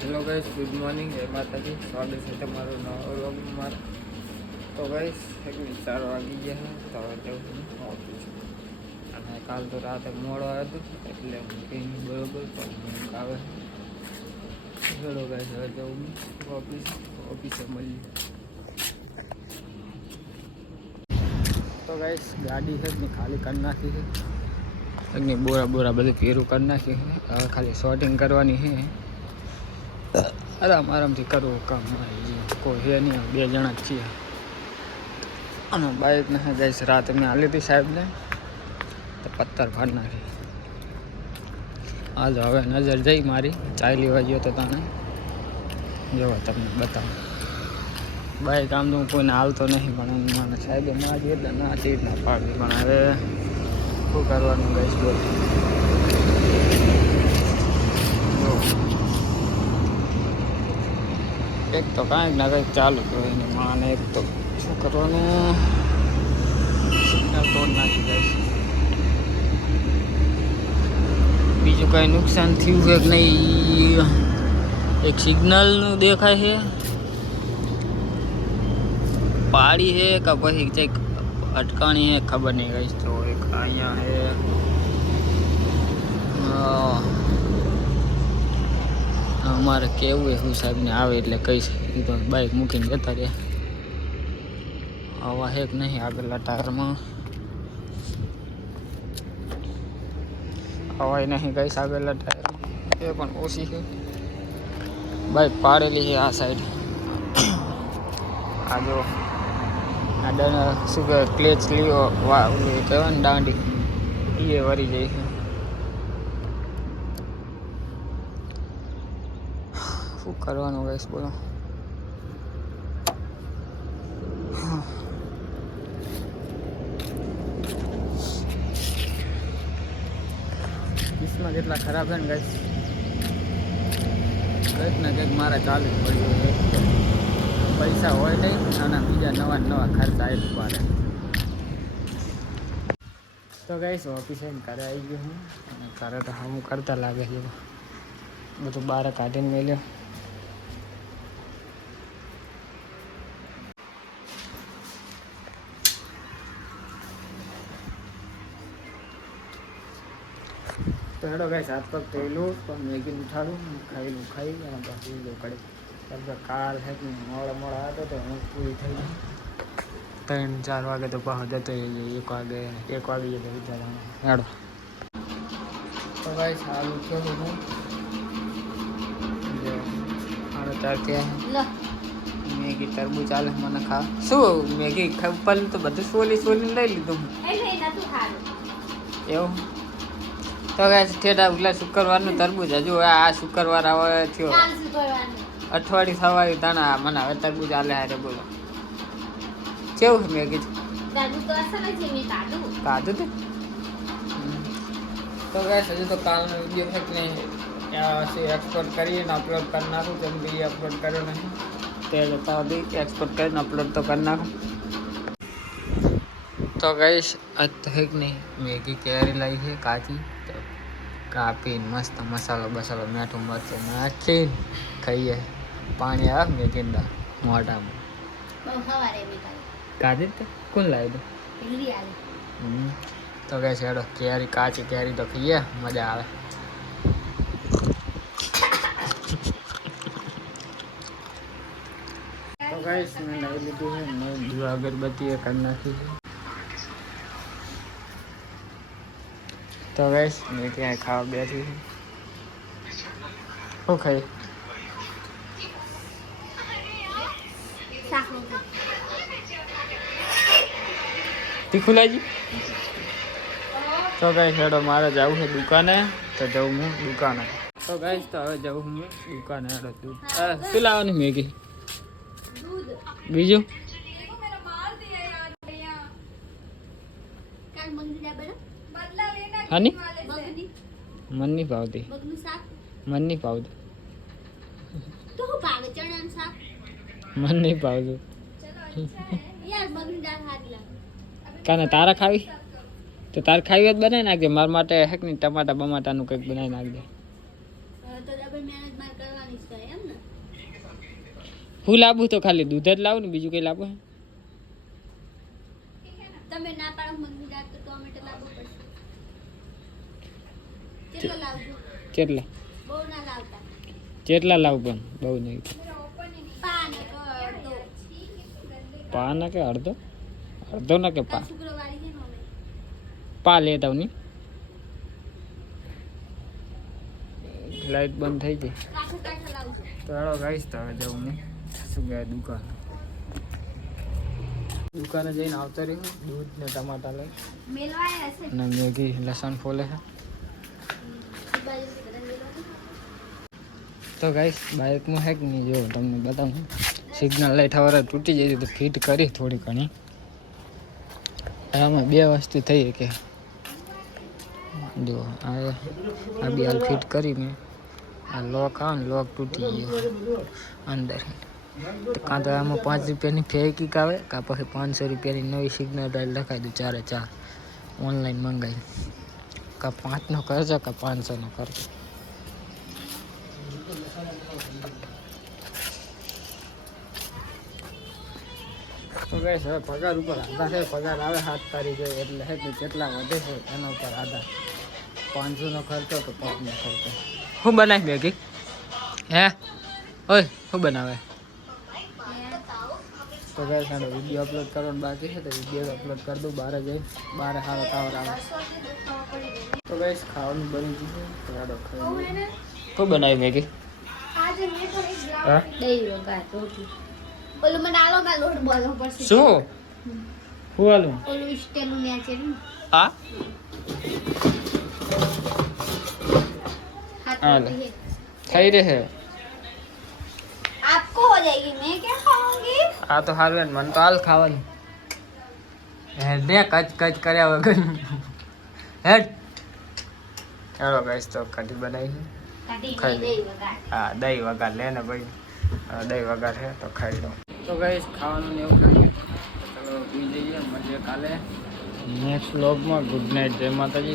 Hello guys, good morning. જય માતાજી. સ્વાગત છે તમારું નવા વ્લોગમાં. તો ગાઈસ 4 વાગી ગયા છે. તો હવે જવું ઓફિસ. અને કાલ તો રાતે મોડો આવ્યો હતો એટલે ઊંઘી બરોબર પણ ઊંઘ આવે. હેલો ગાઈસ, હવે જવું ઓફિસે મળીએ. તો ગાઈસ ગાડી છે ને ખાલી કરી નાખી છે. એની બોરા બધું ફેરું કરી નાખી છે. હવે ખાલી શોર્ટિંગ કરવાની છે. આરામથી કરવું કામ. કોઈ છે નહીં, 2 જણા જ છીએ. અને બાઇક ને ગઈશ રાતે મેં હાલી હતી સાહેબને તો પથ્થર ફાડી નાખી. હાલ હવે નજર જઈ મારી ચાય લેવા ગયો તો તને જોવા તમને બતાવું. બાઇક આમ તો હું કોઈને હાલતો નહીં, પણ મને સાહેબે મારી એટલે ના ચીજ ના પાડવી. પણ હવે શું કરવાનું ગઈશ બોલ. એક તો કાંઈક ના કંઈક ચાલુ તો એને માને એક તો શું કરવાનું, સિગ્નલ તોડ નાખી જાય છે. બીજું કાંઈ નુકસાન થયું છે કે નહીં? એક સિગ્નલનું દેખાય છે, પાડી છે કે પછી કંઈક અટકાણી છે ખબર નહીં ગઈ. તો એક અહીંયા છે, અમારે કેવું એ હું સાહેબને આવે એટલે કહીશ. એ તો બાઇક મૂકીને જતા રહ્યા. હવા હેક નહીં આગળના ટાયરમાં, હવાય નહીં ગઈશ આગળના ટાયરમાં, એ પણ ઓછી છે. બાઇક પાડેલી છે આ સાઈડ. આ જો આ શું કહેવાય ક્લેચ લીઓ કહેવાય ને દાંડી, એ વળી જાય છે. શું કરવાનું ગઈશ બોલો. કિસ્મત એટલા ખરાબ છે ને ગઈશ, કંઈક ને કંઈક મારે ચાલુ જ પડ્યું. પૈસા હોય નહીં અને બીજા નવા ખર્ચા આવી પડે. તો ગઈશ ઓફિસે ઘરે આવી ગયો હું. અને ઘરે તો હું કરતા લાગે છે બધું બહાર કાઢીને મેલ્યો. તો હેડો ગાઈસ હાથ પગ ધોઈલું પણ મેગીને ઉઠાડું ખાઈ અને પછી લો કડે. કારણ કાલ હે કે મોડા હતો તો હું પૂરી થઈ ગઈ. 3-4 વાગે તો પાછો જતો 1 વાગે જતો વિચારવાનું. હેડો તો ગાઈસ હાલ ઉઠ્યો છું હું. 4:30 થયા. મેગી તરબૂચ ચાલે મને ખા. શું મેગી ખાવ તો બધું સોલી લઈ લીધું એવું. તો ગાઈસ ઠેઠા ઉગલા શુક્રવારનું તરબૂજ હજુ આ શુક્રવાર આવે થયો, અઠવાડિયું થવાયું તાણા મને હવે તરબૂજ આલે હારે બોલો. કેવું છે મેગી કાઢું તું? તો ગાઈસ હજુ તો કાલનો વિડીયો છે કે નહીં એક્સપોર્ટ કરીને અપલોડ કરી નાખું. કેમ કે અપલોડ કર્યો નહીં તે જતા હતી એક્સપોર્ટ કરીને અપલોડ તો કરી નાખું. તો ગાઈસ આજ તો છે કે નહીં મેગી કેરી લાવી છે કાચી, તો કાપીને મસ્ત મસાલો મીઠું મરચું નાખીને ખાઈએ. પાણી આવે મેગીને મોઢામાં. કાઢી તો કોણ લાવી દો. તો ગાઈસ હેડો કેરી કાચી કેરી તો ખાઈએ, મજા આવે. તો ગાઈસ મેં લઈ લીધું છે, મેં અગરબત્તી એ કરી નાખી. તો ગાઈસ મેં ત્યાં ખાવા બેઠી છું. શું ખાઈ? તીખું લાગી. તો ગાઈસ હેડો મારે જવું છે દુકાને, તો જવું હું દુકાને. તો ગાઈસ તો હવે જવું હું દુકાને. હેડો દૂધ શું લાવવાની મેગી? બીજું હાની મન નહીં ભાવતી, મન નહીં ભાવતું. કાને તારા ખાવી તો તારે ખાવી જ બનાવી નાખજે. મારા માટે હેક નહીં ટમાટા બમાટાનું કંઈક બનાવી નાખજે. હું લાવું તો ખાલી દૂધ જ લાવું ને બીજું કઈ લાવું તમે ના પાડો મંગી રાત તો ટોમેટો લાવવો પડશે. કેટલા લાવજો? કેટલા બહુ ના લાવતા. કેટલા લાવું પણ બહુ નહીં. પાન કે અડધો. પા ના કે અડધો અડધો ના કે પા શુક્રવારે છે ને અમે. પા લેતા હું લાઈટ બંધ થઈ ગઈ કાઠું કાઠું લાવજો. તો હેડો ગાઈશ તો હવે જવું નહીં શું કહે દુકાને જઈને આવતો રહ્યું દૂધ ને ટમાટા લઈ મેલવાયા છે. અને મેગી લસણ ફોલે છે. બાજુ બધા મેલવા. તો ગાઈશ બાઇકમાં હે કે નહીં જો તમને બતાવું સિગ્નલ લાઈટ હવે તૂટી જઈ તો ફિટ કરી થોડી ઘણી આમાં બે વસ્તુ થઈ કે જો આ બી હાલ ફિટ કરીને આ લોક આવે ને લોક તૂટી ગયો અંદર કાં તો આમાં 5 રૂપિયાની ફેકિક આવે કાં પછી 500 રૂપિયાની નવી સિગ્નલ લાઈટ લખાઈ દઉં 4 ઓનલાઈન મંગાવી કાં 5નો કરજો કાં 500નો કરજો. તો ગઈ હવે પગાર ઉપર આધાર છે પગાર આવે 7 તારીખે એટલે હે કે કેટલા વધે છે એના ઉપર આધાર 500નો ખર્ચો તો 5નો ખર્ચો. શું બનાવી બેગી હે ઓય શું બનાવે તો ગઈ સાડો વિડીયો અપલોડ કરવાનો બાકી છે તો વિડીયો અપલોડ કરી દઉં 12 જઈ 12 સારો ટાવર આવે તો ગઈ ખાવાનું બની ગયું છે તો સાડો ખાઈ શું બનાવી મેગી આજે મેં તો એક હા દહીં વઘાર રોટલી. ઓલું મને આલો માં લોટ બોલવો પડશે. શું શું હાલું ઓલું સ્ટેલું ન્યા છે ને. હા हाथ आलो। रोटी है। થઈ રહે आपको हो जाएगी, मैं क्या खाऊंगी? આ તો હાલ મને તો હાલ ખાવાનું હેડ ને કચ કચ કર્યા વગર હેડ ચાલો ગાઈસ તો કઢી બનાવી कटी खाई नहीं दही वघार। હા દહીં વઘાર લે ને ભાઈ દહીં વઘાર છે તો ખાઈ લો તો ગાઈસ ખાવાનું ને એવું ખાઈએ ચલો પી જઈએ મળીએ કાલે નેક્સ્ટ વ્લોગમાં ગુડ નાઇટ જય માતાજી.